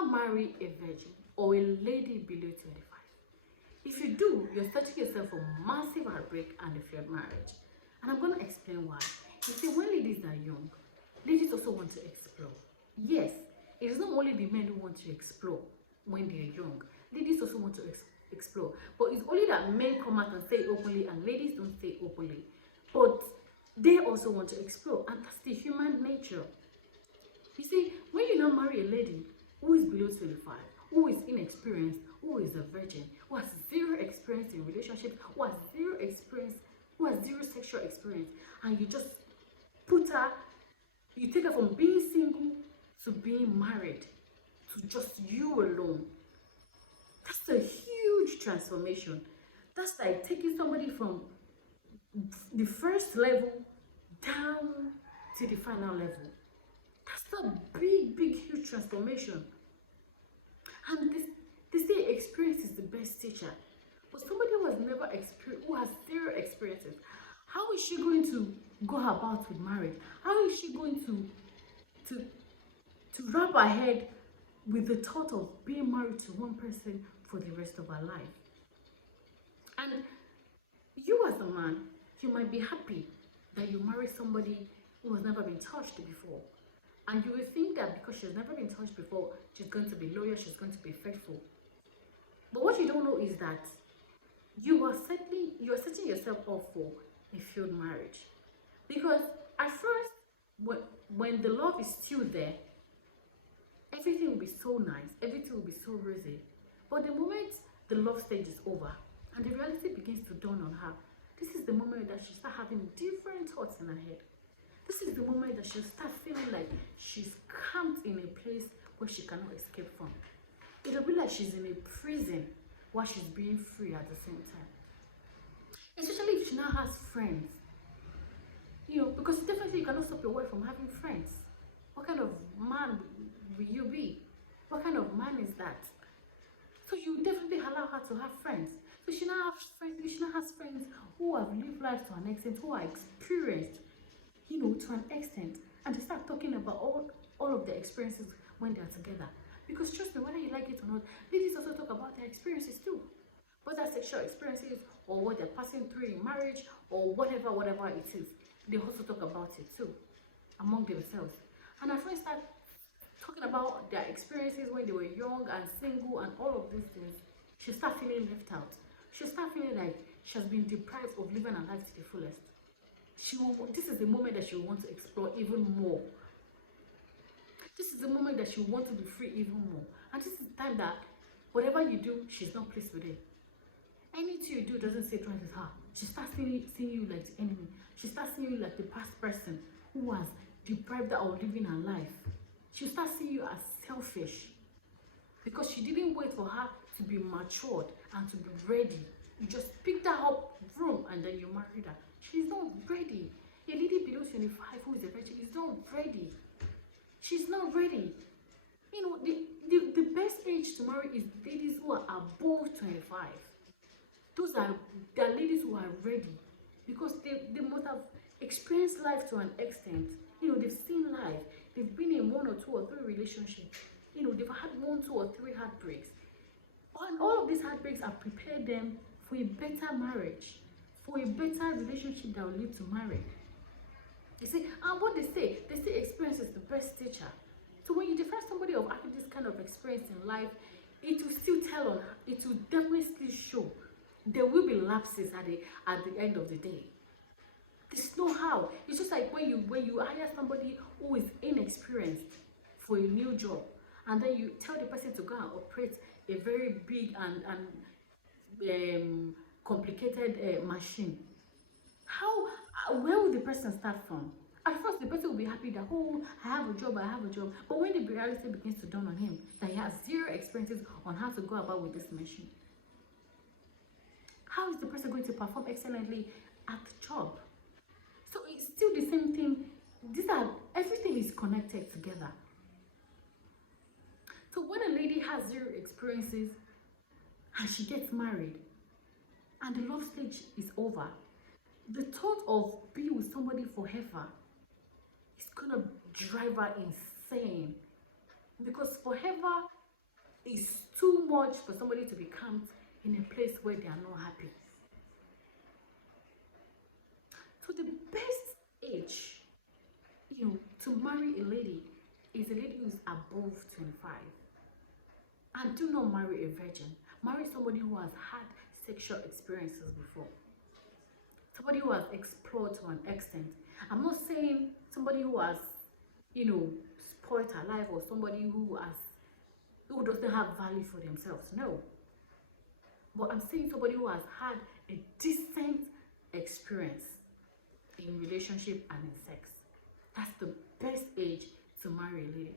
never marry a virgin or a lady below 25. If you do, you're setting yourself for massive heartbreak and a failed marriage. And I'm going to explain why. You see, when ladies are young, ladies also want to explore. Yes, it is not only the men who want to explore when they're young. Ladies also want to explore. But it's only that men come out and say it openly and ladies don't say it openly. But they also want to explore, and that's the human nature. You see, when you now marry a lady who is below 25, who is inexperienced, who is a virgin, who has zero experience in relationships, who has zero experience, who has zero sexual experience, and you just put her, you take her from being single to being married to just you alone. That's a huge transformation. That's like taking somebody from the first level down to the final level. That's a big, huge transformation. And they say experience is the best teacher. But somebody who has never experienced, who has zero experiences, how is she going to go about with marriage? How is she going to wrap her head with the thought of being married to one person for the rest of her life? And you as a man, you might be happy that you marry somebody who has never been touched before. And you will think that because she's never been touched before, she's going to be loyal, she's going to be faithful. But what you don't know is that you are setting yourself up for a failed marriage. Because at first, when the love is still there, everything will be so nice, everything will be so rosy. But the moment the love stage is over and the reality begins to dawn on her, this is the moment that she starts having different thoughts in her head. This is the moment that she'll start feeling like she's camped in a place where she cannot escape from. It'll be like she's in a prison while she's being free at the same time. Especially if she now has friends. You know, because definitely you cannot stop your wife from having friends. What kind of man will you be? What kind of man is that? So you definitely allow her to have friends. So she now has friends who have lived life to an extent, who are experienced, you know, to an extent, and they start talking about all of their experiences when they're together. Because trust me, whether you like it or not, ladies also talk about their experiences too. Whether sexual experiences or what they're passing through in marriage or whatever it is, they also talk about it too among themselves. And our friends start talking about their experiences when they were young and single and all of these things. She'll start feeling left out. She'll start feeling like she has been deprived of living her life to the fullest. This is the moment that she will want to explore even more. This is the moment that she will want to be free even more. And this is the time that whatever you do, she's not pleased with it. Anything you do doesn't sit right with her. She starts seeing you like the enemy. She starts seeing you like the past person who has deprived her of living her life. She'll start seeing you as selfish because she didn't wait for her to be matured and to be ready. You just picked her up, vroom, and then you married her. She's not ready. A lady below 25 who is a virgin is not ready. She's not ready. You know, the best age to marry is ladies who are above 25. Those are ladies who are ready because they must have experienced life to an extent. You know, they've seen life. They've been in 1 or 2 or 3 relationships. You know, they've had 1, 2 or 3 heartbreaks. And all of these heartbreaks have prepared them for a better marriage, for a better relationship that will lead to marriage. You see, and what they say experience is the best teacher. So when you define somebody of having this kind of experience in life, it will still tell on her, it will definitely still show. There will be lapses at the end of the day. There's no how. It's just like when you hire somebody who is inexperienced for a new job, and then you tell the person to go and operate a very big and complicated machine. Where will the person start from? At first, the person will be happy that, oh, I have a job. But when the reality begins to dawn on him that he has zero experiences on how to go about with this machine, how is the person going to perform excellently at the job? So it's still the same thing. Everything is connected together. So when a lady has zero experiences and she gets married and the love stage is over, the thought of being with somebody forever is gonna drive her insane. Because forever It's too much for somebody to be camped in a place where they are not happy. So the best age, to marry a lady is a lady who's above 25. And do not marry a virgin. Marry somebody who has had sexual experiences before. Somebody who has explored to an extent. I'm not saying somebody who has, spoiled her life, or somebody who doesn't have value for themselves. No. But I'm saying somebody who has had a decent experience in relationship and in sex. That's the best age to marry a lady.